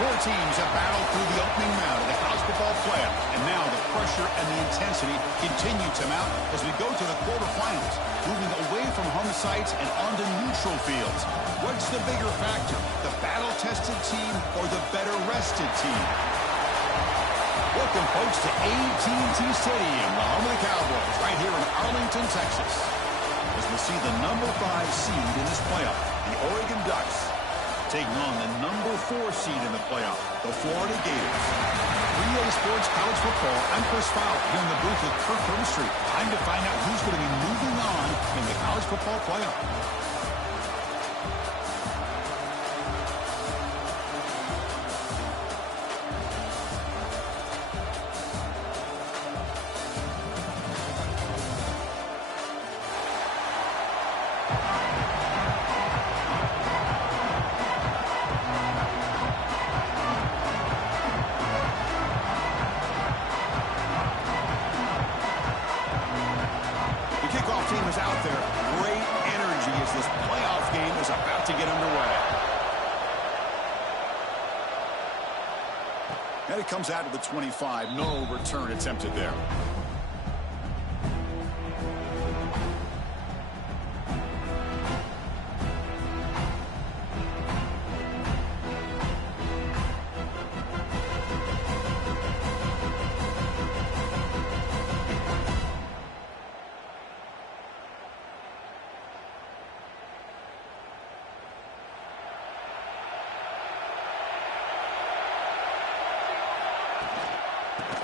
Four teams have battled through the opening round of the college football playoff, and now the pressure and the intensity continue to mount as we go to the quarterfinals, moving away from home sites and onto neutral fields. What's the bigger factor, the battle-tested team or the better-rested team? Welcome, folks, to AT&T Stadium, the home of the Cowboys, right here in Arlington, Texas, as we see the number 5 seed in this playoff, the Oregon Ducks, taking on the number 4 seed in the playoff, the Florida Gators. 3A Sports College Football, I'm Chris Fowler, here in the booth with Kirk Herbstreit. Time to find out who's going to be moving on in the college football playoff. Team is out there. Great energy as this playoff game is about to get underway. And it comes out of the 25. No return attempted there.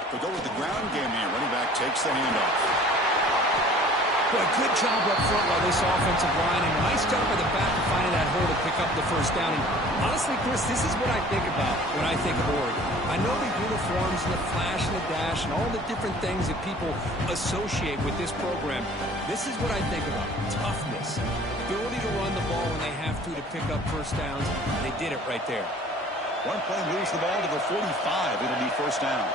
They'll go with the ground game here. Running back takes the handoff. Boy, good job up front by this offensive line, and nice job by the back of finding that hole to pick up the first down. And honestly, Chris, this is what I think about when I think of Oregon. I know the uniforms and the flash and the dash and all the different things that people associate with this program. This is what I think about. Toughness. Ability to run the ball when they have to pick up first downs. They did it right there. One play moves the ball to the 45. It'll be first down.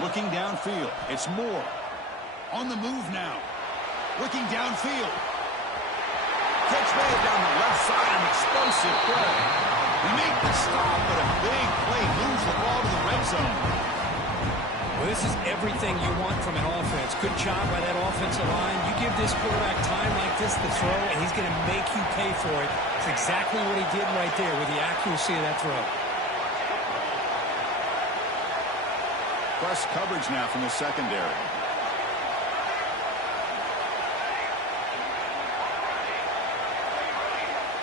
Looking downfield, it's Moore. On the move now. Looking downfield. Catch made down the left side, an explosive play. They make the stop, but a big play moves the ball to the red zone. Well, this is everything you want from an offense. Good job by that offensive line. You give this quarterback time like this to throw, and he's going to make you pay for it. It's exactly what he did right there with the accuracy of that throw. Press coverage now from the secondary.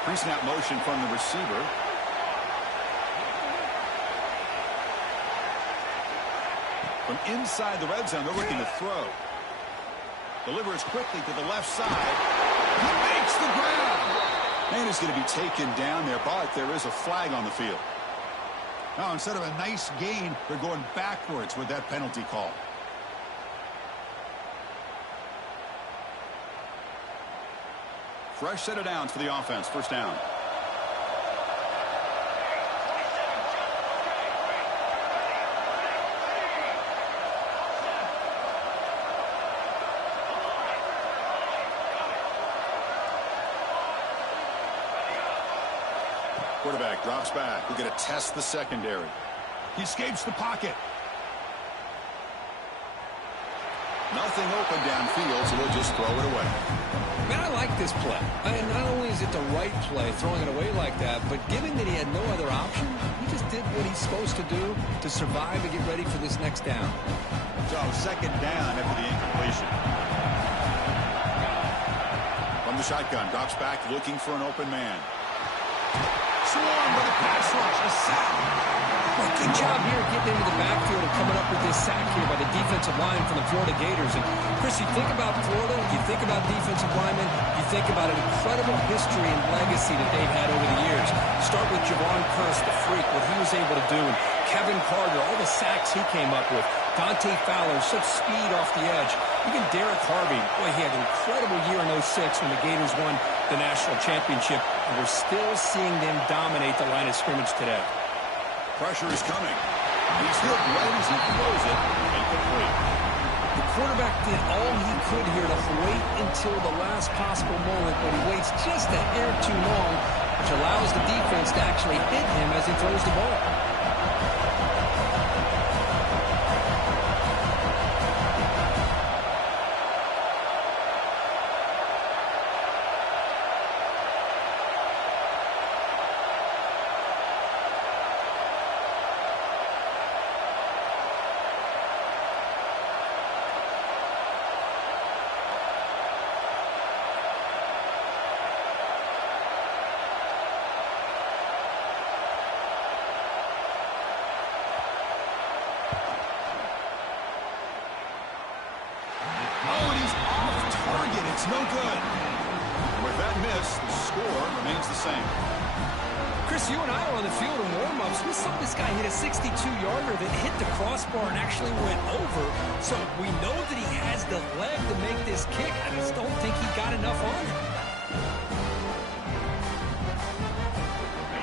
Pre-snap motion from the receiver. From inside the red zone, they're looking to throw. Delivers quickly to the left side. He makes the grab. Man is going to be taken down there, but there is a flag on the field. Now, instead of a nice gain, they're going backwards with that penalty call. Fresh set of downs for the offense. First down. Quarterback drops back. We're going to test the secondary. He escapes the pocket. Nothing open downfield, so we'll just throw it away. Man, I like this play. And not only is it the right play, throwing it away like that, but given that he had no other option, he just did what he's supposed to do to survive and get ready for this next down. So, second down after the incompletion. From the shotgun, drops back looking for an open man. Swarmed by the pass rush, a sack. Well, good job here getting into the backfield and coming up with this sack here by the defensive line from the Florida Gators. And, Chris, you think about Florida, you think about defensive linemen, you think about an incredible history and legacy that they've had over the years. Start with Javon Curse, the freak, what he was able to do. And Kevin Carter, all the sacks he came up with. Dante Fowler, such speed off the edge. Even Derek Harvey, boy, he had an incredible year in 06 when the Gators won the national championship. And we're still seeing them dominate the line of scrimmage today. Pressure is coming. He's hit right as he throws it. Incomplete. The quarterback did all he could here to wait until the last possible moment, but he waits just a hair too long, which allows the defense to actually hit him as he throws the ball. It's no good. With that miss, the score remains the same. Chris, you and I were on the field in warm-ups. We saw this guy hit a 62-yarder that hit the crossbar and actually went over. So we know that he has the leg to make this kick. I just don't think he got enough on it.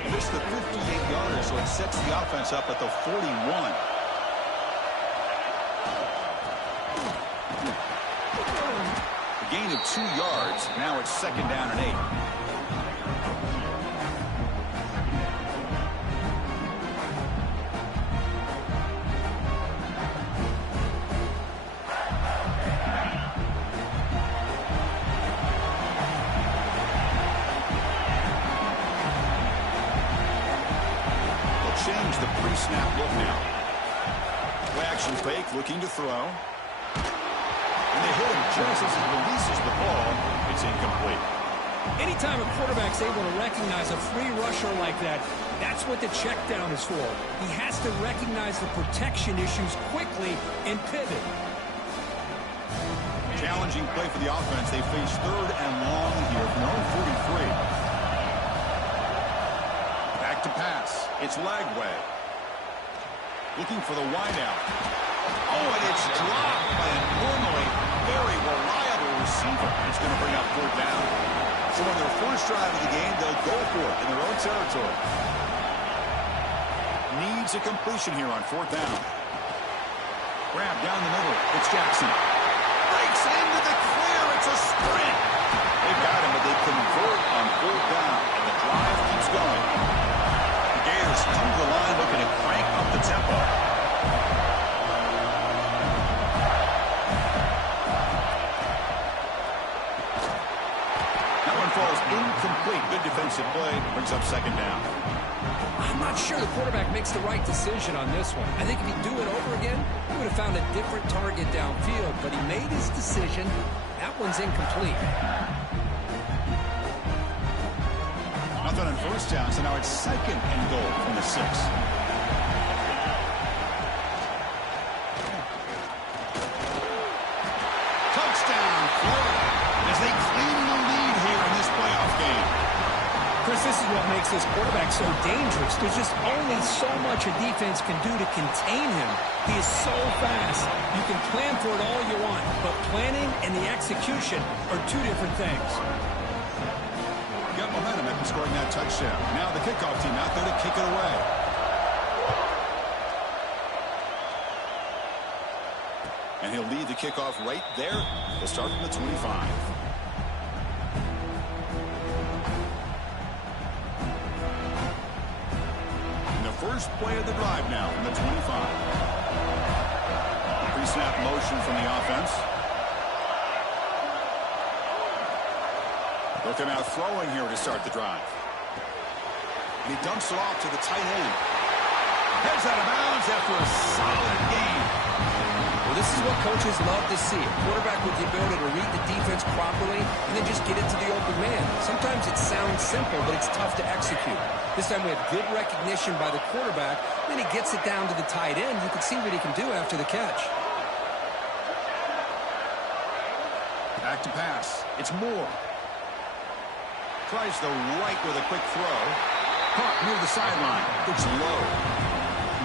He missed the 58-yarder, so it sets the offense up at the 41. Gain of 2 yards. Now it's 2nd down and 8. They'll change the pre-snap look now. Play action fake, looking to throw. And they hit him just as he releases the ball. It's incomplete. Anytime a quarterback's able to recognize a free rusher like that, that's what the check down is for. He has to recognize the protection issues quickly and pivot. Challenging play for the offense. They face 3rd and long here from their own 43. Back to pass. It's Lagway. Looking for the wideout. Oh, and it's dropped by a normally very reliable receiver. It's going to bring up 4th down. So on their first drive of the game, they'll go for it in their own territory. Needs a completion here on 4th down. Grab down the middle. It's Jackson. Breaks into the clear. It's a sprint. They got him, but they convert on 4th down, and the drive keeps going. The Gators come to the line looking to crank up the tempo. Falls incomplete. Good defensive play. Brings up 2nd down. I'm not sure the quarterback makes the right decision on this one. I think if he'd do it over again, he would have found a different target downfield, but he made his decision. That one's incomplete. Nothing on 1st down, so now it's 2nd and goal from the 6. Touchdown, Florida, as they claim the lead here in this playoff game. Chris, this is what makes this quarterback so dangerous. There's just only so much a defense can do to contain him. He is so fast. You can plan for it all you want, but planning and the execution are 2 different things. Got momentum after scoring that touchdown. Now the kickoff team out there to kick it away. And he'll lead the kickoff right there. They'll start from the 25. First play of the drive now from the 25. Pre-snap motion from the offense. Looking out throwing here to start the drive. And he dumps it off to the tight end. Heads out of bounds after a solid game. Well, this is what coaches love to see. A quarterback with the ability to read the defense properly and then just get it to the open man. Sometimes it sounds simple, but it's tough to execute. This time we have good recognition by the quarterback. Then he gets it down to the tight end. You can see what he can do after the catch. Back to pass. It's Moore. Tries the right with a quick throw. Caught near the sideline. It's low.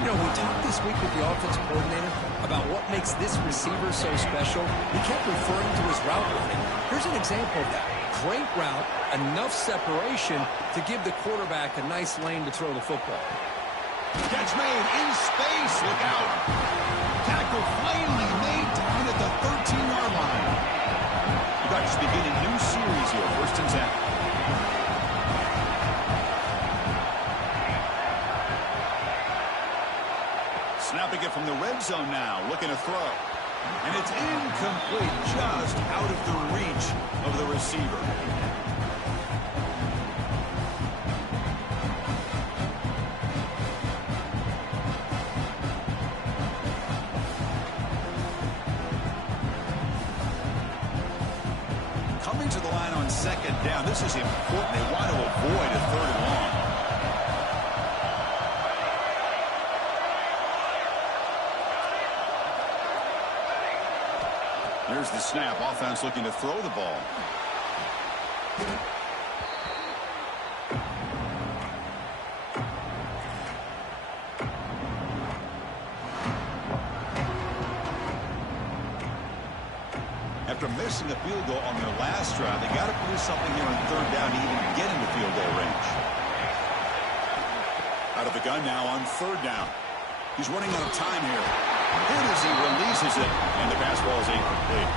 You know, we talked this week with the offensive coordinator about what makes this receiver so special. He kept referring to his route running. Here's an example of that. Great route, enough separation to give the quarterback a nice lane to throw the football. Catch made in space. Look out. Tackle finally made down at the 13-yard line. The Bucs begin a new series here. 1st and 10. Snapping it from the red zone now. Looking to throw. And it's incomplete, just out of the reach of the receiver. Coming to the line on 2nd down. This is important. They want to avoid a 3rd and long. Here's the snap. Offense looking to throw the ball. After missing a field goal on their last drive, they got to produce something here on 3rd down to even get into field goal range. Out of the gun now on 3rd down. He's running out of time here. Good as he releases it, and the pass ball is incomplete.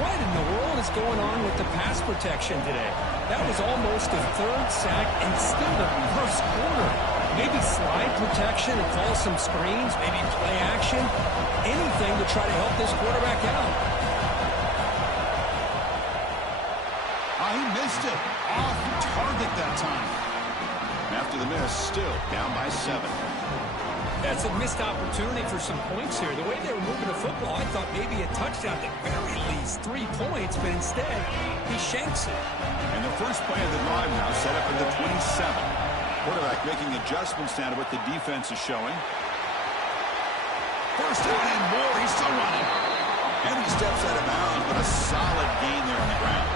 What in the world is going on with the pass protection today? That was almost a 3rd sack and still the first quarter. Maybe slide protection and call some screens, maybe play action, anything to try to help this quarterback out. He missed it. Off target that time. After the miss, still down by 7. That's a missed opportunity for some points here. The way they were moving the football, I thought maybe a touchdown at the very least, 3 points, but instead, he shanks it. And the first play of the drive now set up at the 27. Quarterback making adjustments down to what the defense is showing. 1st down and more. He's still running. And he steps out of bounds, but a solid gain there on the ground.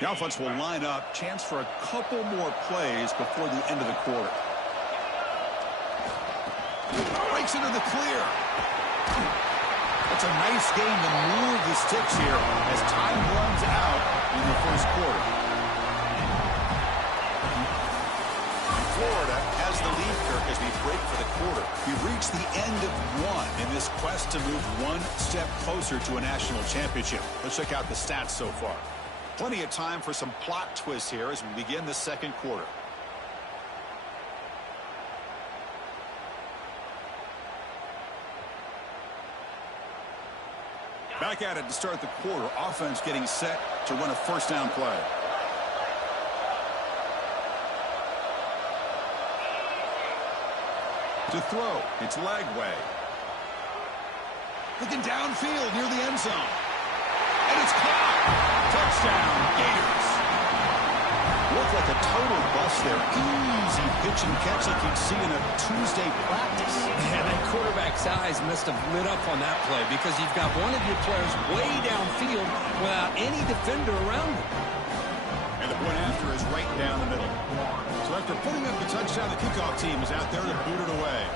The offense will line up. Chance for a couple more plays before the end of the quarter. Breaks into the clear. That's a nice game to move the sticks here as time runs out in the first quarter. Florida has the lead, Kirk, as we break for the quarter. We've reached the end of one in this quest to move one step closer to a national championship. Let's check out the stats so far. Plenty of time for some plot twists here as we begin the second quarter. Back at it to start the quarter. Offense getting set to run a first down play. To throw, it's Lagway. Looking downfield near the end zone. And it's caught. Touchdown, Gators. Looked like a total bust there. Easy pitch and catch like you'd see in a Tuesday practice. Yeah, that quarterback's eyes must have lit up on that play because you've got one of your players way downfield without any defender around him. And the point after is right down the middle. So after putting up the touchdown, the kickoff team is out there to boot it away.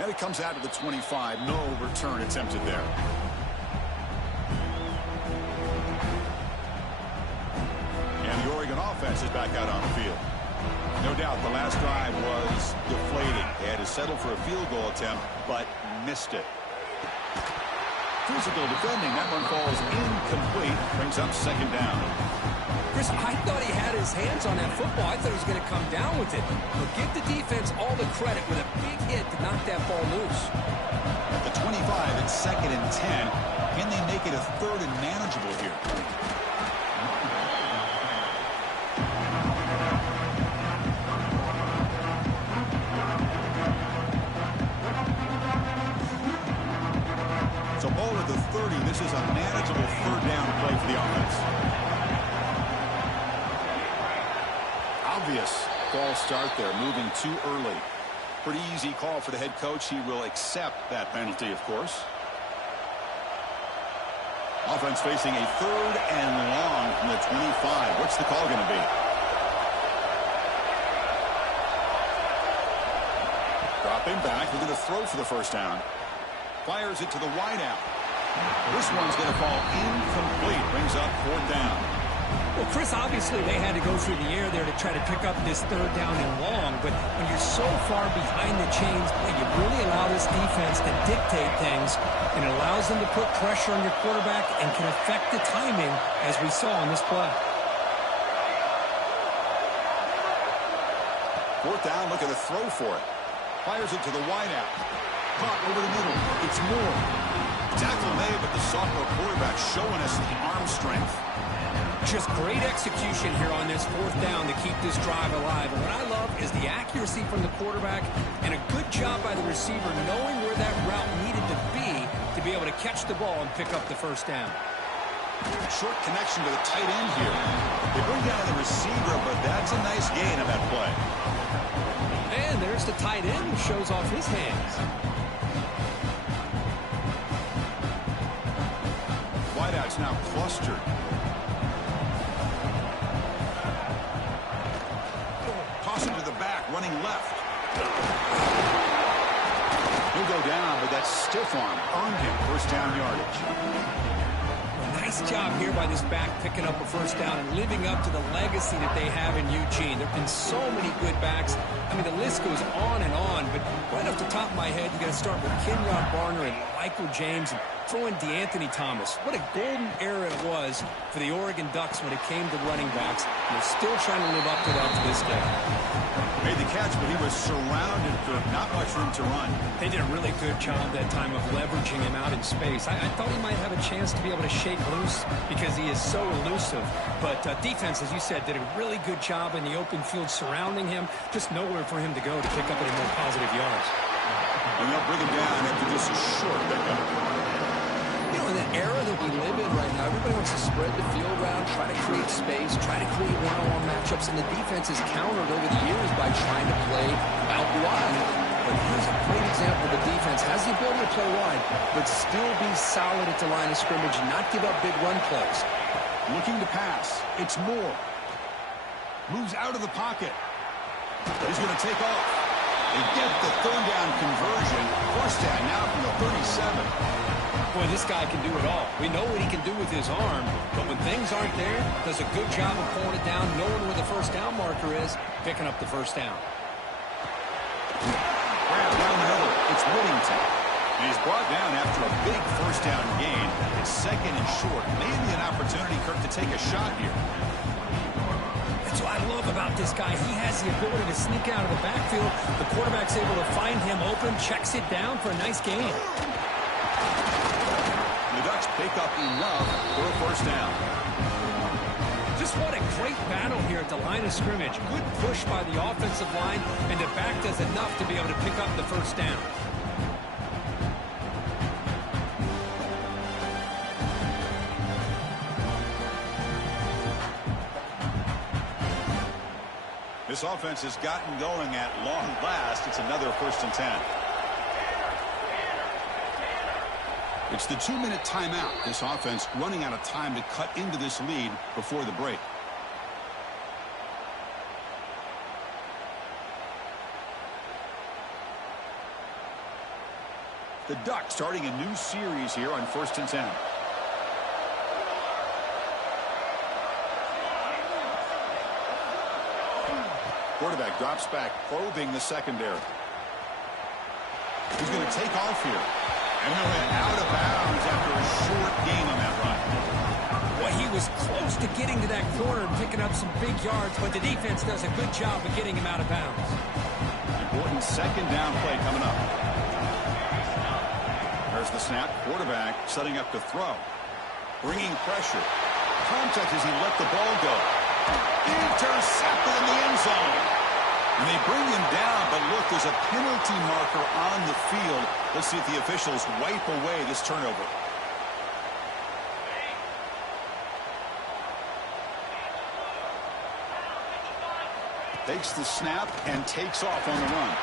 And it comes out to the 25. No return attempted there. And the Oregon offense is back out on the field. No doubt the last drive was deflating. They had to settle for a field goal attempt, but missed it. Physical defending. That one falls incomplete. Brings up second down. Chris, I thought he had his hands on that football. I thought he was going to come down with it. But give the defense all the credit with a big hit to knock that ball loose. At the 25 25. It's 2nd and 10. Can they make it a 3rd and manageable here? So ball at the 30. This is a manageable 3rd down play for the offense. Obvious false start there, moving too early. Pretty easy call for the head coach. He will accept that penalty, of course. Offense facing a 3rd and long from the 25. What's the call going to be? Dropping back. We're going to throw for the 1st down. Fires it to the wideout. This one's going to fall incomplete. Brings up 4th down. Well, Chris, obviously they had to go through the air there to try to pick up this 3rd down and long, but when you're so far behind the chains, you really allow this defense to dictate things, and it allows them to put pressure on your quarterback and can affect the timing, as we saw on this play. 4th down, looking to throw for it. Fires it to the wideout. Caught over the middle. It's Moore. Tackle made, but the sophomore quarterback showing us the arm strength. Just great execution here on this 4th down to keep this drive alive. And what I love is the accuracy from the quarterback and a good job by the receiver knowing where that route needed to be able to catch the ball and pick up the 1st down. Short connection to the tight end here. They bring down the receiver, but that's a nice gain on that play. And there's the tight end who shows off his hands. Wideout's now clustered. Toss it to the back, running left. He'll go down, but that stiff arm earned him 1st down yardage. Nice job here by this back picking up a 1st down and living up to the legacy that they have in Eugene. There have been so many good backs. I mean, the list goes on and on, but right off the top of my head, you got to start with Kenyon Barner and Michael James and throw in DeAnthony Thomas. What a golden era it was for the Oregon Ducks when it came to running backs. And they're still trying to live up to that to this day. Made the catch, but he was surrounded for not much room to run. They did a really good job that time of leveraging him out in space. I thought he might have a chance to be able to shake loose because he is so elusive. But defense, as you said, did a really good job in the open field surrounding him. Just nowhere for him to go to pick up any more positive yards. And they'll bring him down after just a short pickup. You know, in the era that we live in right now, everybody wants to spread the field around, try to create space, try to create one-on-one matchups, and the defense has countered over the years by trying to play out wide. But here's a great example. The defense has the ability to play wide, but still be solid at the line of scrimmage and not give up big run plays. Looking to pass. It's Moore. Moves out of the pocket. He's going to take off. They get the 3rd down conversion. 1st down now from the 37. Boy, this guy can do it all. We know what he can do with his arm, but when things aren't there, does a good job of pulling it down, knowing where the 1st down marker is, picking up the 1st down. Grab down the middle. It's Whittington. And he's brought down after a big 1st down gain. It's 2nd and short. Maybe an opportunity, Kirk, to take a shot here. That's what I love about this guy. He has the ability to sneak out of the backfield. The quarterback's able to find him open, checks it down for a nice gain. The Ducks pick up enough for a 1st down. Just what a great battle here at the line of scrimmage. Good push by the offensive line, and the back does enough to be able to pick up the 1st down. This offense has gotten going at long last. It's another 1st and 10. It's the 2-minute timeout. This offense running out of time to cut into this lead before the break. The Ducks starting a new series here on 1st and 10. Quarterback drops back, probing the secondary. He's going to take off here. And he went out of bounds after a short gain on that run. Well, he was close to getting to that corner and picking up some big yards, but the defense does a good job of getting him out of bounds. Important 2nd down play coming up. There's the snap. Quarterback setting up to throw. Bringing pressure. Contact as he let the ball go. Intercepted in the end zone. And they bring him down, but look, there's a penalty marker on the field. Let's see if the officials wipe away this turnover. Takes the snap and takes off on the run.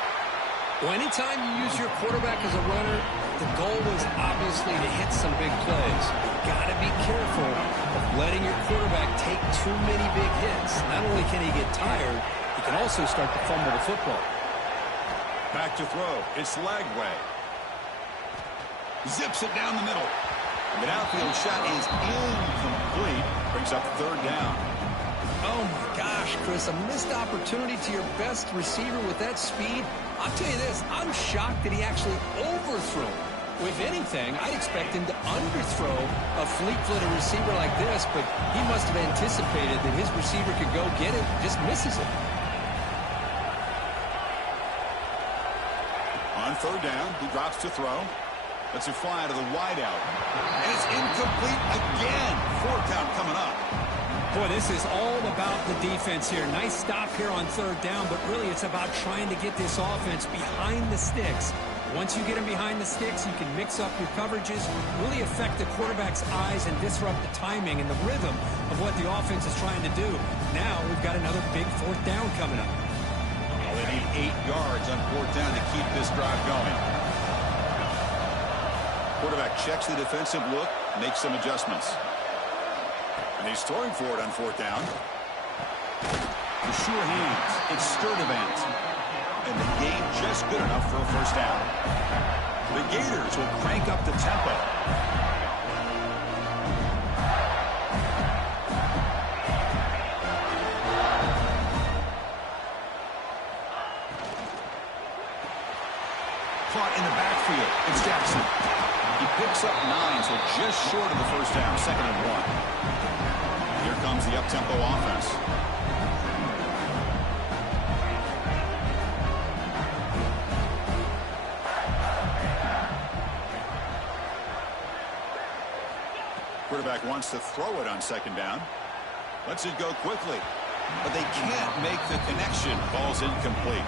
Well, anytime you use your quarterback as a runner, the goal was obviously to hit some big plays. Got to be careful of letting your quarterback take too many big hits. Not only can he get tired, he can also start to fumble the football. Back to throw. It's Lagway. Zips it down the middle. The downfield shot is incomplete. Brings up third down. Oh, my gosh, Chris, a missed opportunity to your best receiver with that speed. I'll tell you this, I'm shocked that he actually overthrew. If anything, I'd expect him to underthrow a fleet-footed receiver like this, but he must have anticipated that his receiver could go get it, just misses it. On third down, he drops to throw. Lets it fly to the wideout. And it's incomplete again. Fourth down coming up. Boy, this is all about the defense here. Nice stop here on third down, but really it's about trying to get this offense behind the sticks. Once you get them behind the sticks, you can mix up your coverages, really affect the quarterback's eyes and disrupt the timing and the rhythm of what the offense is trying to do. Now we've got another big fourth down coming up. Well, they need 8 yards on fourth down to keep this drive going. Quarterback checks the defensive look, makes some adjustments. And he's throwing for it on fourth down. The sure hands. It's Sturdivant. And the game just good enough for a first down. The Gators will crank up the tempo. Caught in the backfield. It's Jackson. He picks up 9, so just short of the first down. 2nd and 1. Here comes the up-tempo offense. Quarterback wants to throw it on 2nd down. Lets it go quickly. But they can't make the connection. Ball's incomplete.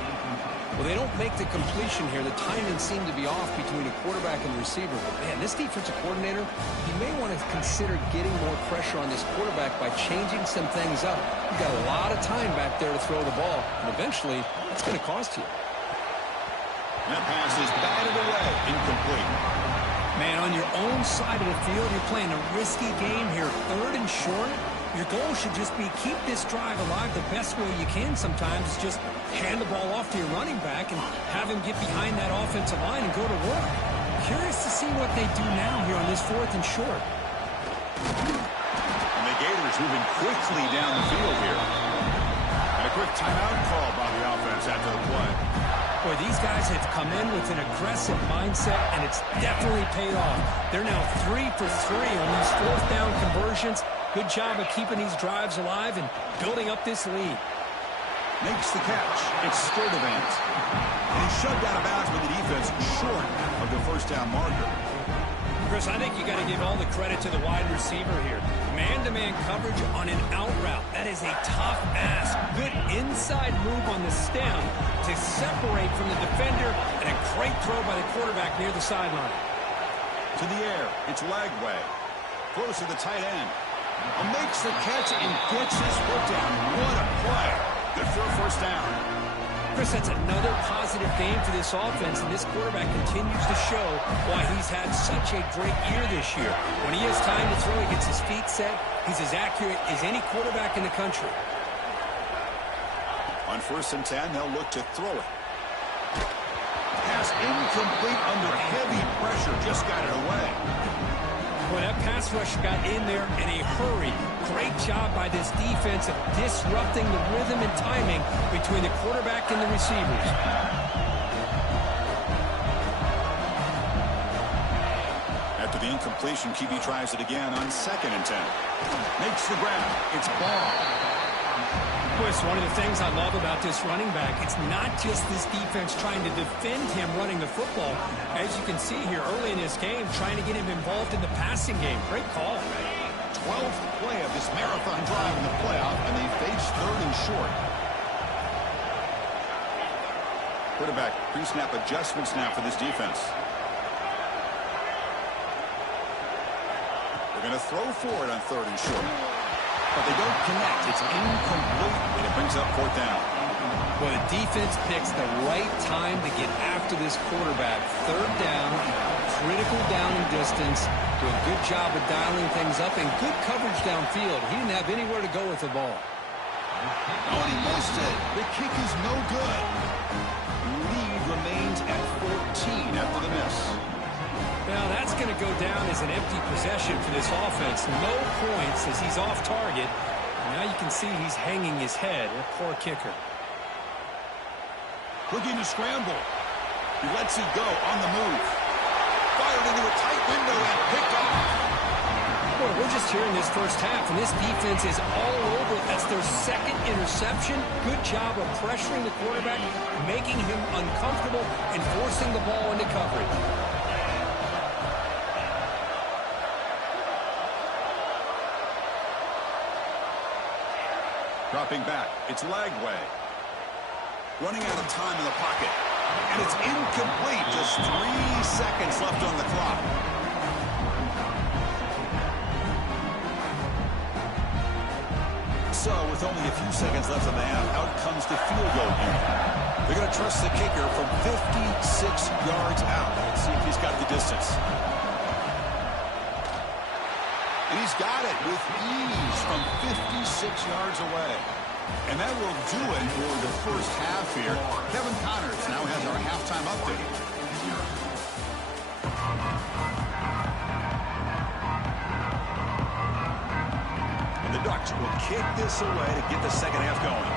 Well, they don't make the completion here. The timing seemed to be off between the quarterback and the receiver. But, man, this defensive coordinator, he may want to consider getting more pressure on this quarterback by changing some things up. You've got a lot of time back there to throw the ball, and eventually it's going to cost you. That pass is batted away. Incomplete. Man, on your own side of the field, you're playing a risky game here. 3rd and short. Your goal should just be keep this drive alive the best way you can sometimes. Is just hand the ball off to your running back and have him get behind that offensive line and go to work. Curious to see what they do now here on this 4th and short. And the Gators moving quickly down the field here. And a quick timeout call by the offense after the play. Boy, these guys have come in with an aggressive mindset, and it's definitely paid off. They're now 3 for 3 on these 4th down conversions. Good job of keeping these drives alive and building up this lead. Makes the catch. It's Sturdivant. And he's shoved out of bounds with the defense short of the first down marker. Chris, I think you got to give all the credit to the wide receiver here. Man-to-man coverage on an out route. That is a tough ask. Good inside move on the stem to separate from the defender, and a great throw by the quarterback near the sideline. To the air, it's Lagway. Throws to the tight end. Makes the catch and gets his foot down. What a play. Good for a first down. Chris, that's another positive game for this offense, and this quarterback continues to show why he's had such a great year this year. When he has time to throw, he gets his feet set. He's as accurate as any quarterback in the country. On 1st and 10, they'll look to throw it. Pass incomplete under heavy pressure. Just got it away. Boy, that pass rush got in there in a hurry. Great job by this defense of disrupting the rhythm and timing between the quarterback and the receivers. After the incompletion, QB tries it again on 2nd and 10. Makes the grab. It's Ball. Chris, one of the things I love about this running back, it's not just this defense trying to defend him running the football. As you can see here early in this game, trying to get him involved in the passing game. Great call. 12th play of this marathon drive in the playoff, and they face 3rd and short. Quarterback pre-snap adjustment snap for this defense. They're going to throw for it on 3rd and short. But they don't connect. It's incomplete, and it brings up 4th down. Well, the defense picks the right time to get after this quarterback. 3rd down, critical down and distance. Do a good job of dialing things up and good coverage downfield. He didn't have anywhere to go with the ball. Oh, and he missed it. The kick is no good. Lead remains at 14 after the miss. Now, that's going to go down as an empty possession for this offense. No points as he's off target. Now you can see he's hanging his head. A poor kicker. Looking to scramble. He lets it go on the move. Fired into a tight window and picked off. Boy, we're just hearing this first half, and this defense is all over. That's their 2nd interception. Good job of pressuring the quarterback, making him uncomfortable, and forcing the ball into coverage. Dropping back. It's Lagway. Running out of time in the pocket. And it's incomplete. Just 3 seconds left on the clock. So, with only a few seconds left in the half, out comes the field goal unit. They're going to trust the kicker from 56 yards out. Let's see if he's got the distance. And he's got it with ease from 56 yards away. And that will do it for the first half here. Kevin Connors now has our halftime update. And the Ducks will kick this away to get the second half going.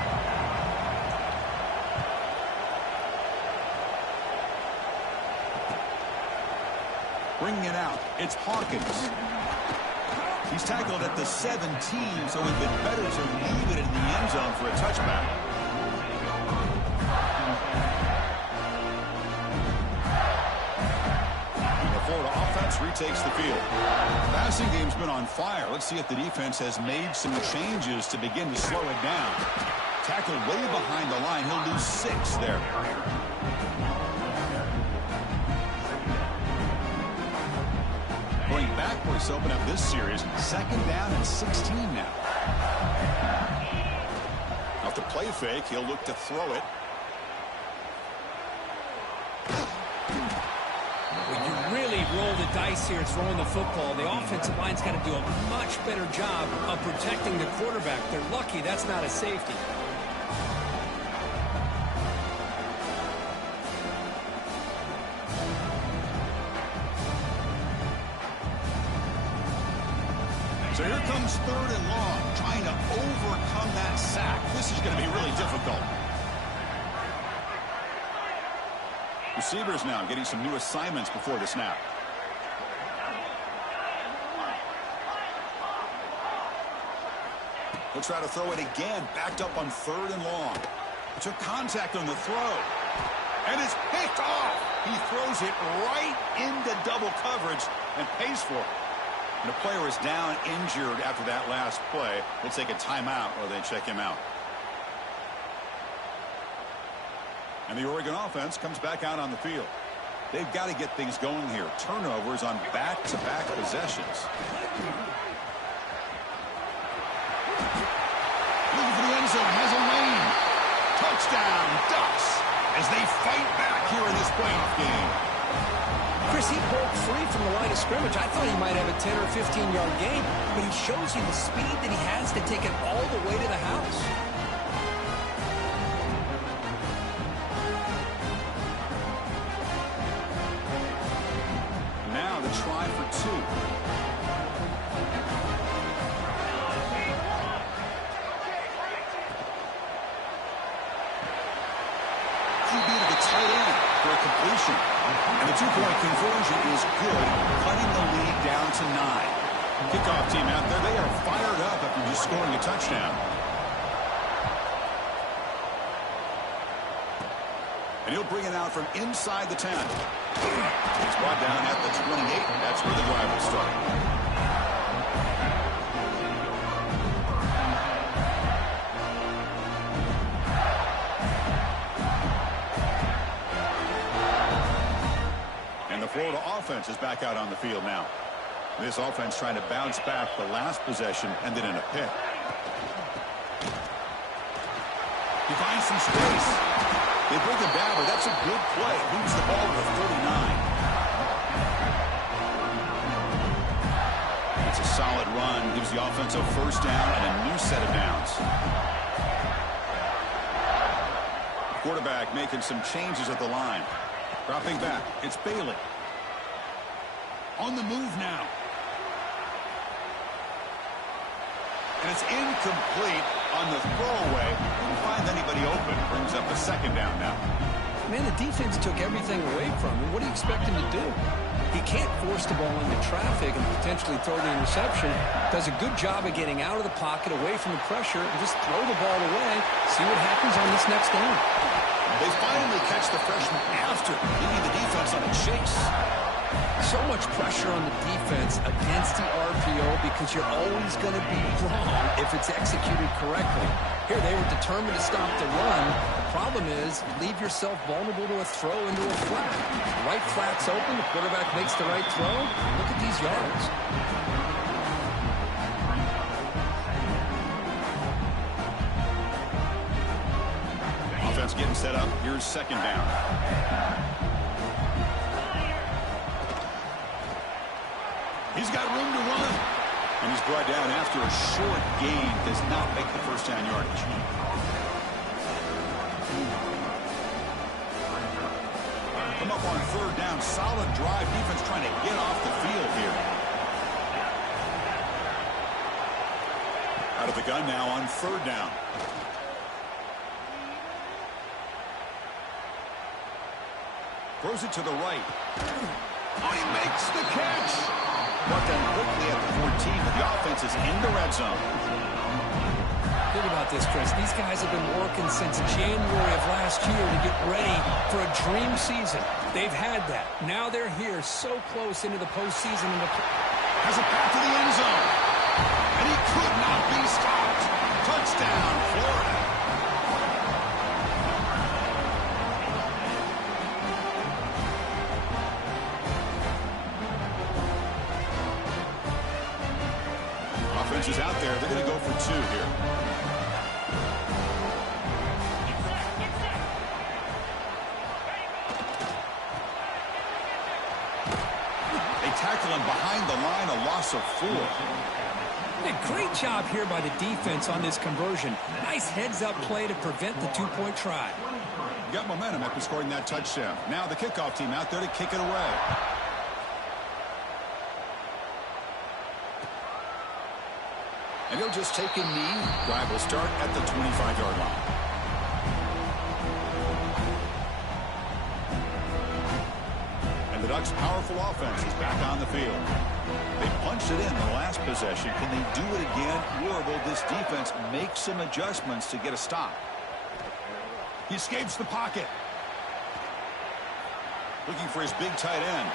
Bringing it out, it's Hawkins. He's tackled at the 17, so it would have been better to leave it in the end zone for a touchback. The Florida offense retakes the field. Passing game's been on fire. Let's see if the defense has made some changes to begin to slow it down. Tackled way behind the line. He'll lose 6 there. Going backwards to open up this series. 2nd down and 16 now. Off the play fake, he'll look to throw it. Well, you really roll the dice here throwing the football. The offensive line's got to do a much better job of protecting the quarterback. They're lucky that's not a safety. So here comes 3rd and long, trying to overcome that sack. This is going to be really difficult. Receivers now getting some new assignments before the snap. He'll try to throw it again, backed up on 3rd and long. Took contact on the throw. And it's picked off. He throws it right into double coverage and pays for it. And the player is down injured after that last play. We'll take a timeout while they check him out. And the Oregon offense comes back out on the field. They've got to get things going here. Turnovers on back-to-back possessions. Looking for the end zone. Has a lane. Touchdown, Ducks, as they fight back here in this playoff game. Chris, he broke free from the line of scrimmage. I thought he might have a 10 or 15-yard gain, but he shows you the speed that he has to take it all the way to the house. Now the try for 2. QB to the tight end for a completion. And the 2-point conversion is good, cutting the lead down to 9. Kickoff team out there, they are fired up after just scoring a touchdown. And he'll bring it out from inside the 10. It's brought down at the 28. That's where the drive will start. And the Florida offense is back out on the field now. This offense trying to bounce back the last possession and then in a pick. He finds some space. They bring him down, but that's a good play. Moves the ball to the 39. It's a solid run. Gives the offense a first down and a new set of downs. Quarterback making some changes at the line. Dropping back. It's Bailey. On the move now. And it's incomplete on the throwaway. Couldn't find anybody open. Brings up a second down now. Man, the defense took everything away from him. What do you expect him to do? He can't force the ball into traffic and potentially throw the interception. Does a good job of getting out of the pocket, away from the pressure, and just throw the ball away. See what happens on this next down. They finally catch the freshman after leading the defense on a chase. So much pressure on the defense against the RPO because you're always going to be wrong if it's executed correctly. Here they were determined to stop the run. The problem is you leave yourself vulnerable to a throw into a flat. The right flat's open. The quarterback makes the right throw. Look at these yards. Offense getting set up. Here's second down. He's got room to run. And he's brought down after a short gain. Does not make the first down yardage. Come up on third down. Solid drive. Defense trying to get off the field here. Out of the gun now on third down. Throws it to the right. Oh, he makes the catch. Brought down quickly at the 14, but the offense is in the red zone. Think about this, Chris. These guys have been working since January of last year to get ready for a dream season. They've had that. Now they're here so close into the postseason. Has a path to the end zone. And he could not be stopped. Touchdown, Florida. Is out there. They're going to go for two here. They tackle him behind the line, a loss of 4. A great job here by the defense on this conversion. Nice heads-up play to prevent the two-point try. You got momentum after scoring that touchdown. Now the kickoff team out there to kick it away. And he'll just take a knee. Drive will start at the 25-yard line. And the Ducks' powerful offense is back on the field. They punched it in the last possession. Can they do it again? Or will this defense make some adjustments to get a stop? He escapes the pocket. Looking for his big tight end.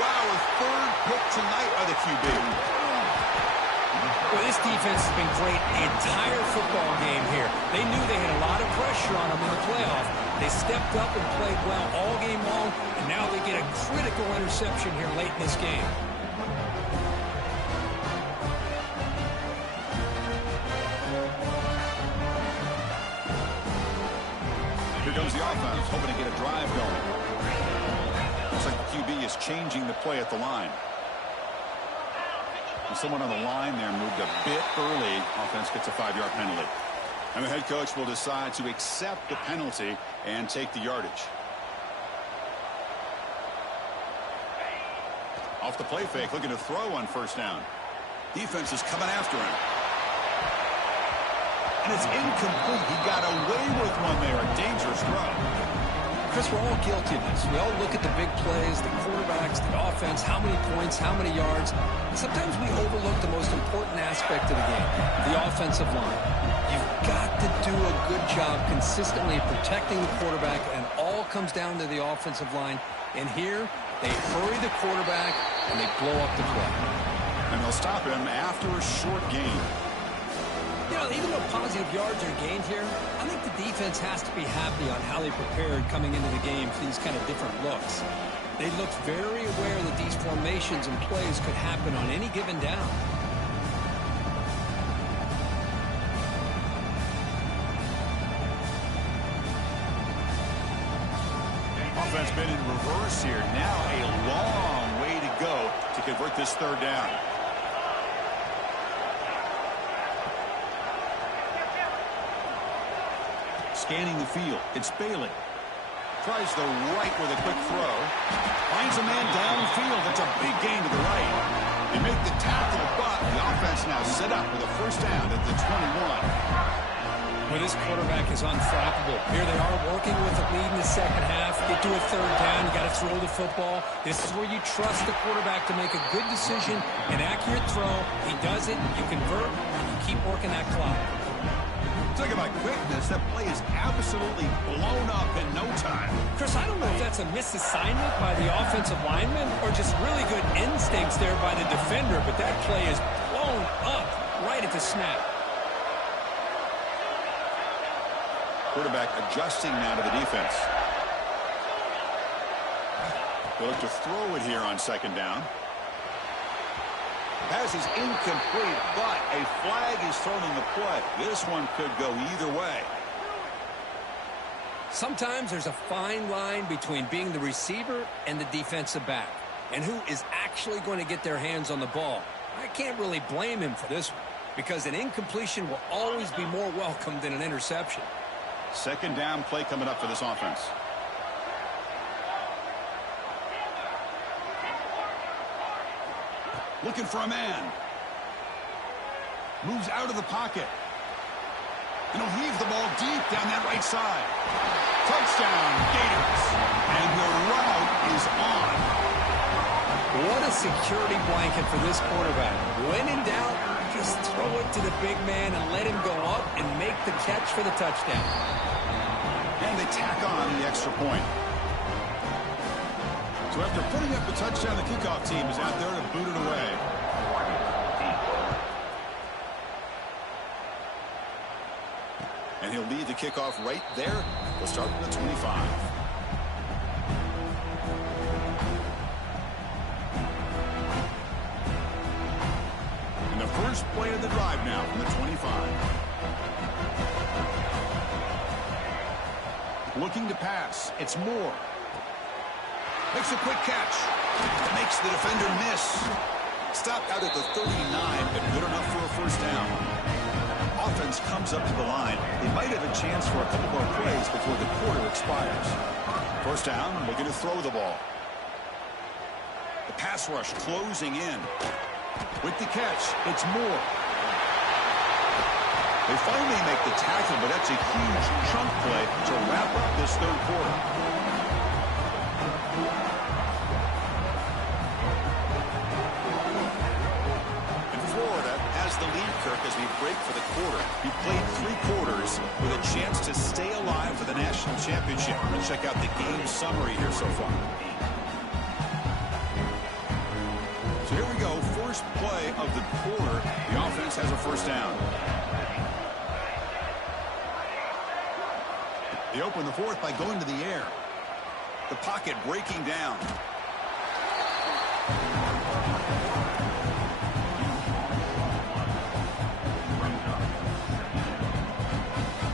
Wow, a third pick tonight by the QB. Well, this defense has been great the entire football game here. They knew they had a lot of pressure on them in the playoff. They stepped up and played well all game long, and now they get a critical interception here late in this game. Here comes the offense, hoping to get a drive going. Looks like the QB is changing the play at the line. Someone on the line there moved a bit early. Offense gets a 5-yard penalty. And the head coach will decide to accept the penalty and take the yardage. Off the play fake, looking to throw on first down. Defense is coming after him. And it's incomplete. He got away with one there. A dangerous throw. Chris, we're all guilty of this. We all look at the big plays, the quarterbacks, the offense, how many points, how many yards. And sometimes we overlook the most important aspect of the game, the offensive line. You've got to do a good job consistently protecting the quarterback, and all comes down to the offensive line. And here, they hurry the quarterback, and they blow up the play. And they'll stop him after a short gain. You know, even though positive yards are gained here, I think the defense has to be happy on how they prepared coming into the game for these kind of different looks. They looked very aware that these formations and plays could happen on any given down. Offense been in reverse here. Now a long way to go to convert this third down. Scanning the field. It's Bailey. Tries the right with a quick throw. Finds a man downfield. That's a big gain to the right. They make the tackle, but the offense now set up with a first down at the 21. Well, this quarterback is unflappable. Here they are working with a lead in the second half. Get to a third down. You got to throw the football. This is where you trust the quarterback to make a good decision, an accurate throw. He does it. You convert, and you keep working that clock. Talk about quickness. That play is absolutely blown up in no time. Chris, I don't know if that's a misassignment by the offensive lineman or just really good instincts there by the defender, but that play is blown up right at the snap. Quarterback adjusting now to the defense. They'll look to throw it here on second down. Pass is incomplete, but a flag is thrown in the play. This one could go either way. Sometimes there's a fine line between being the receiver and the defensive back, and who is actually going to get their hands on the ball. I can't really blame him for this one, because an incompletion will always be more welcome than an interception. Second down play coming up for this offense. Looking for a man. Moves out of the pocket. And he'll heave the ball deep down that right side. Touchdown, Gators. And the route is on. What a security blanket for this quarterback. When in doubt, just throw it to the big man and let him go up and make the catch for the touchdown. And they tack on the extra point. So after putting up the touchdown, the kickoff team is out there to boot it away. And he'll lead the kickoff right there. We'll start from the 25. And the first play of the drive now from the 25. Looking to pass. It's Moore. Makes a quick catch. Makes the defender miss. Stopped out at the 39, but good enough for a first down. Offense comes up to the line. They might have a chance for a couple more plays before the quarter expires. First down, looking to throw the ball. The pass rush closing in. With the catch, it's Moore. They finally make the tackle, but that's a huge chunk play to wrap up this third quarter. And Florida has the lead, Kirk, as we break for the quarter. He played 3 quarters with a chance to stay alive for the national championship. Let's check out the game summary here so far. So here we go. First play of the quarter. The offense has a first down. They open the fourth by going to the air. The pocket breaking down.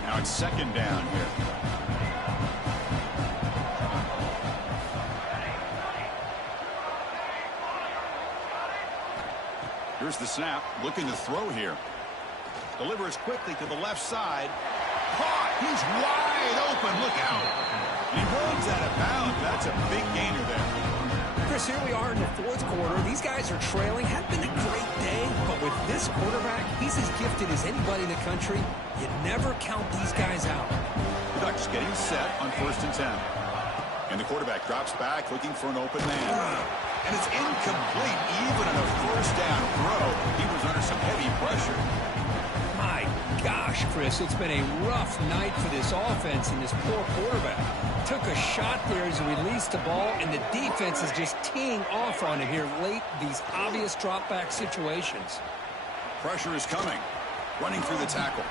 Now it's second down here. Here's the snap. Looking to throw here. Delivers quickly to the left side. Caught. He's wide open. Look out. He runs out of bounds. That's a big gainer there. Chris, here we are in the fourth quarter. These guys are trailing. Had been a great day, but with this quarterback, he's as gifted as anybody in the country. You never count these guys out. The Ducks getting set on 1st and 10. And the quarterback drops back looking for an open man. And it's incomplete. Even on a first down throw, he was under some heavy pressure. My gosh, Chris, it's been a rough night for this offense and this poor quarterback. Took a shot there as he released the ball, and the defense is just teeing off on it here late, these obvious drop-back situations. Pressure is coming. Running through the tackle.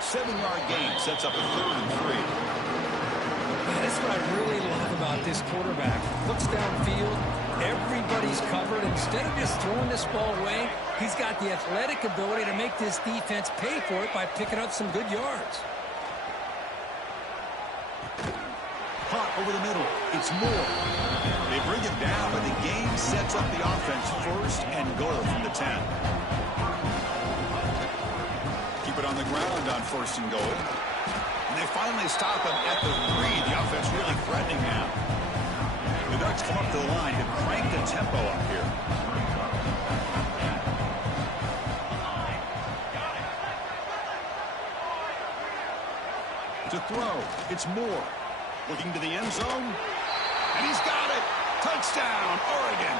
7-yard gain sets up a 3rd and 3. That's what I really love about this quarterback. Looks downfield, everybody's covered. Instead of just throwing this ball away, he's got the athletic ability to make this defense pay for it by picking up some good yards. Hot over the middle. It's Moore. They bring it down, but the game sets up the offense 1st and goal from the 10. Keep it on the ground on 1st and goal. And they finally stop him at the 3. The offense really threatening now. The Ducks come up to the line to crank the tempo up here. To throw, it's Moore. Looking to the end zone. And he's got it. Touchdown, Oregon.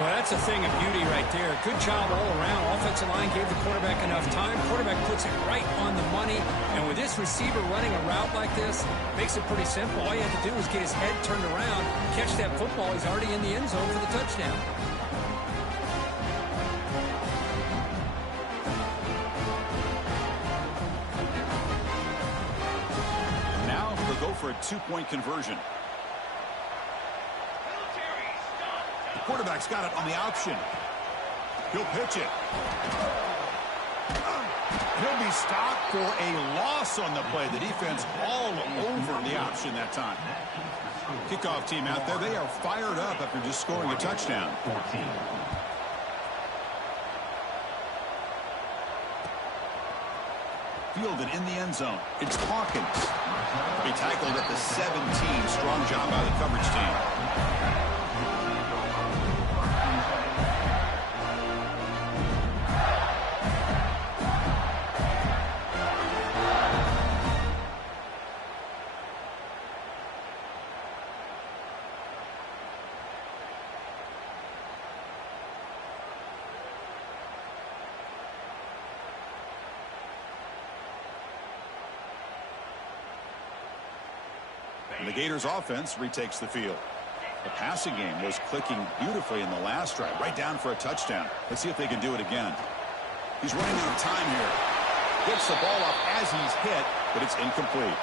Well, that's a thing of beauty right there. Good job all around. Offensive line gave the quarterback enough time. Quarterback puts it right on the money. And with this receiver running a route like this, makes it pretty simple. All you have to do is get his head turned around, catch that football. He's already in the end zone for the touchdown. Now they'll go for a 2-point conversion. Quarterback's got it on the option. He'll pitch it. He'll be stopped for a loss on the play. The defense all over the option that time. Kickoff team out there. They are fired up after just scoring a touchdown. Fielded in the end zone. It's Hawkins. He tackled at the 17. Strong job by the coverage team. The Gators offense retakes the field. The passing game was clicking beautifully in the last drive, right down for a touchdown. Let's see if they can do it again. He's running out of time here. Gets the ball up as he's hit, but it's incomplete.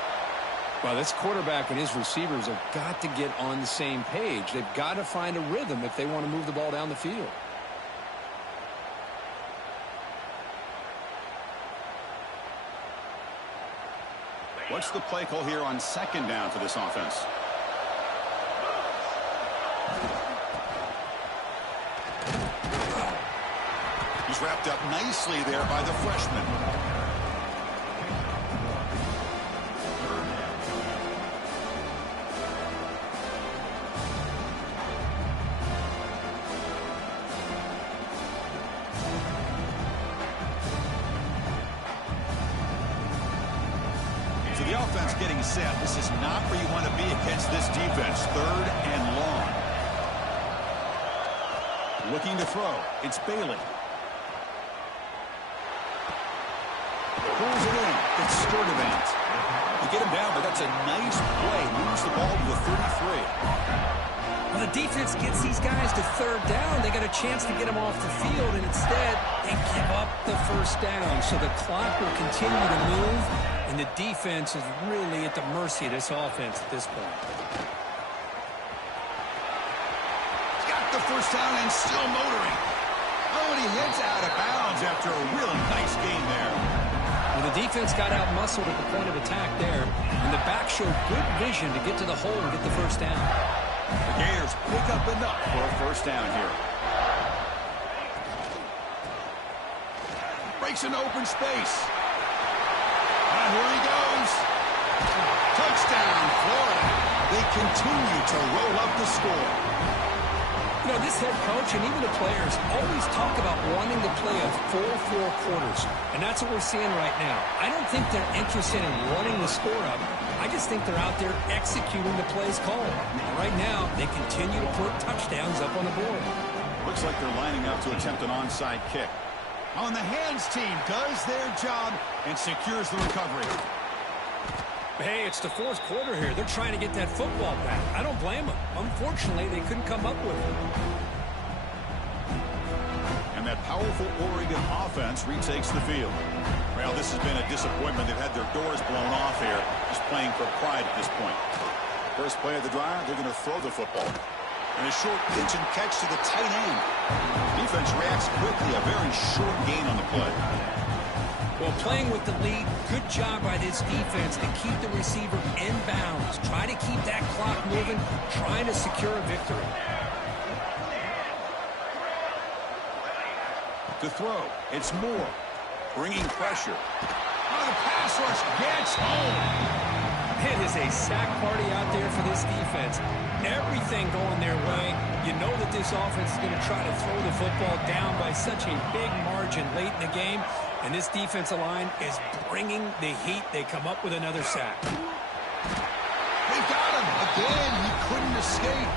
Well, this quarterback and his receivers have got to get on the same page. They've got to find a rhythm if they want to move the ball down the field. What's the play call here on 2nd down for this offense? He's wrapped up nicely there by the freshman. So the offense getting set. This is not where you want to be against this defense. 3rd and long. Looking to throw. It's Bailey. Pulls it in. It's Sturdivant. You get him down, but that's a nice play. Moves the ball to the 33. Well, the defense gets these guys to 3rd down. They got a chance to get them off the field, and instead they give up the 1st down. So the clock will continue to move, and the defense is really at the mercy of this offense at this point. Got the 1st down and still motoring. Oh, and he heads out of bounds after a really nice gain there. Well, the defense got out-muscled at the point of attack there, and the back showed good vision to get to the hole and get the 1st down. The Gators pick up enough for a 1st down here. Breaks into open space. And here he goes. Touchdown, Florida. They continue to roll up the score. You know, this head coach and even the players always talk about wanting to play a full 4 quarters, and that's what we're seeing right now. I don't think they're interested in running the score up. I just think they're out there executing the plays called. Right now, they continue to put touchdowns up on the board. Looks like they're lining up to attempt an onside kick. On the hands team does their job and secures the recovery. Hey, it's the fourth quarter here. They're trying to get that football back. I don't blame them. Unfortunately, they couldn't come up with it. And that powerful Oregon offense retakes the field. Well, this has been a disappointment. They've had their doors blown off here, just playing for pride at this point. First play of the drive, they're going to throw the football. And a short pitch and catch to the tight end. Defense reacts quickly, a very short gain on the play. Well, playing with the lead, good job by this defense to keep the receiver in bounds. Try to keep that clock moving, trying to secure a victory. To throw, it's Moore, bringing pressure. Oh, the pass rush gets home. It is a sack party out there for this defense. Everything going their way. You know that this offense is going to try to throw the football down by such a big margin late in the game. And this defensive line is bringing the heat. They come up with another sack. They got him. Again, he couldn't escape.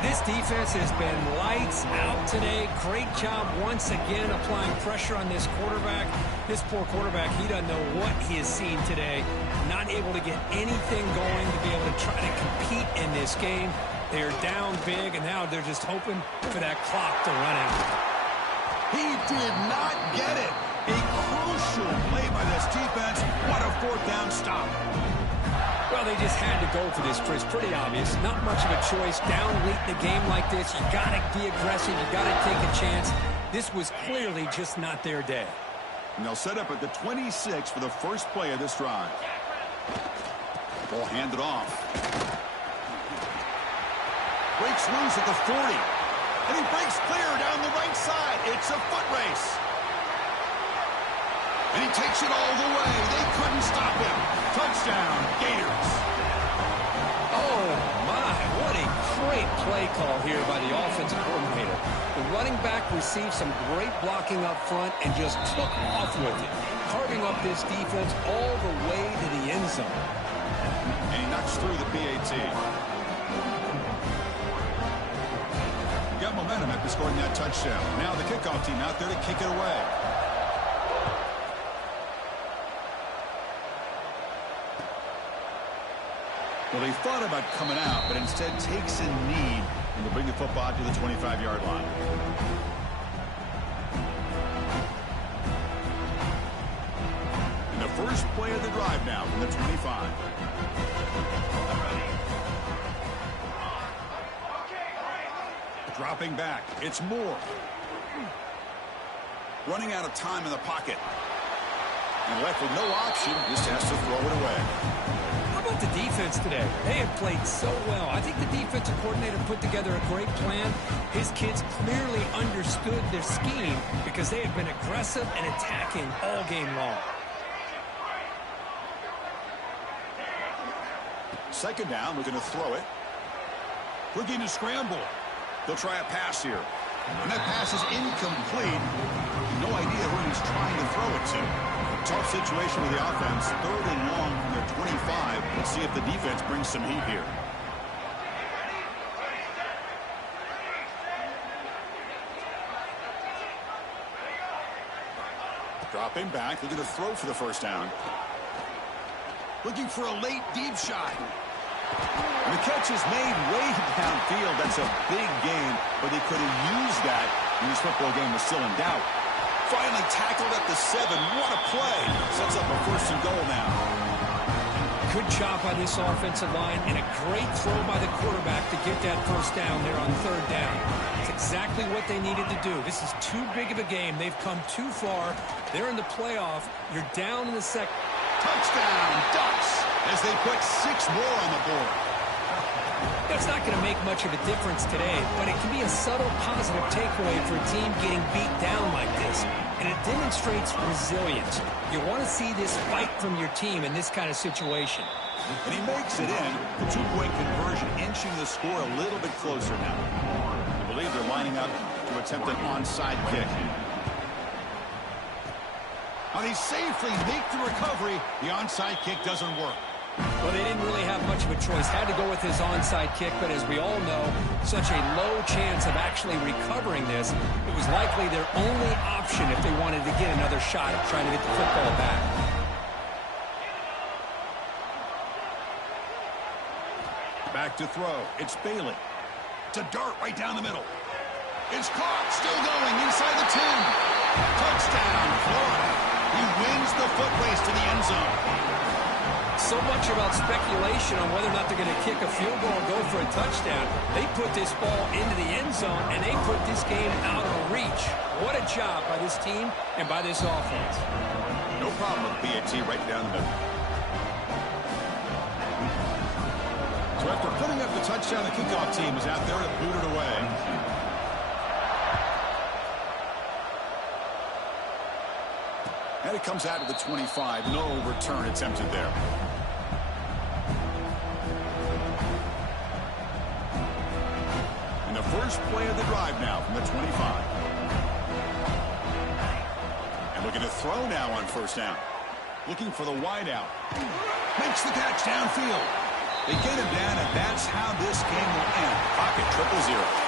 This defense has been lights out today. Great job once again applying pressure on this quarterback. This poor quarterback, he doesn't know what he has seen today. Not able to get anything going to be able to try to compete in this game. They're down big, and now they're just hoping for that clock to run out. He did not get it. A crucial play by this defense. What a fourth down stop. Well, they just had to go for this, Chris. Pretty obvious. Not much of a choice. Down late in the game like this, you got to be aggressive. You got to take a chance. This was clearly just not their day. And they'll set up at the 26 for the first play of this drive. Ball handed off. Breaks loose at the 40. And he breaks clear down the right side. It's a foot race. And he takes it all the way. They couldn't stop him. Touchdown, Gators. Oh, my. What a great play call here by the offensive coordinator. The running back received some great blocking up front and just took off with it, carving up this defense all the way to the end zone. And he knocks through the PAT. Got momentum after scoring that touchdown. Now the kickoff team out there to kick it away. Well, he thought about coming out, but instead takes a knee and will bring the football to the 25-yard line. And the first play of the drive now from the 25. Dropping back, it's Moore. Running out of time in the pocket. And left with no option, just has to throw it away. How about the defense today? They have played so well. I think the defensive coordinator put together a great plan. His kids clearly understood their scheme because they have been aggressive and attacking all game long. Second down, we're going to throw it. Looking to scramble. They'll try a pass here. And that pass is incomplete. No idea who he's trying to throw it to. Tough situation with the offense. Third and long from their 25. Let's see if the defense brings some heat here. Dropping back. They're going to throw for the first down. Looking for a late deep shot. And the catch is made way downfield. That's a big gain, but they could have used that when this football game was still in doubt. Finally tackled at the 7. What a play. Sets up a first and goal now. Good job by this offensive line and a great throw by the quarterback to get that first down there on third down. It's exactly what they needed to do. This is too big of a game. They've come too far. They're in the playoff. You're down in the second. Touchdown, Ducks, as they put 6 more on the board. That's not going to make much of a difference today, but it can be a subtle positive takeaway for a team getting beat down like this. And it demonstrates resilience. You want to see this fight from your team in this kind of situation. And he makes it in. The 2-point conversion inching the score a little bit closer now. I believe they're lining up to attempt an onside kick. And they safely make the recovery. The onside kick doesn't work. Well, they didn't really have much much of a choice. Had to go with his onside kick, but as we all know, such a low chance of actually recovering this. It was likely their only option if they wanted to get another shot at trying to get the football back. Back to throw. It's Bailey. To dart right down the middle. It's caught. Still going inside the 10. Touchdown, Florida. He wins the foot race to the end zone. So much about speculation on whether or not they're going to kick a field goal or go for a touchdown. They put this ball into the end zone, and they put this game out of reach. What a job by this team and by this offense. No problem with PAT right down the middle. So after putting up the touchdown, the kickoff team is out there to boot it away. And it comes out of the 25. No return attempted there. And the first play of the drive now from the 25. And looking to throw now on first down. Looking for the wide out. Makes the catch downfield. They get him down, and that's how this game will end. Pocket 0-0.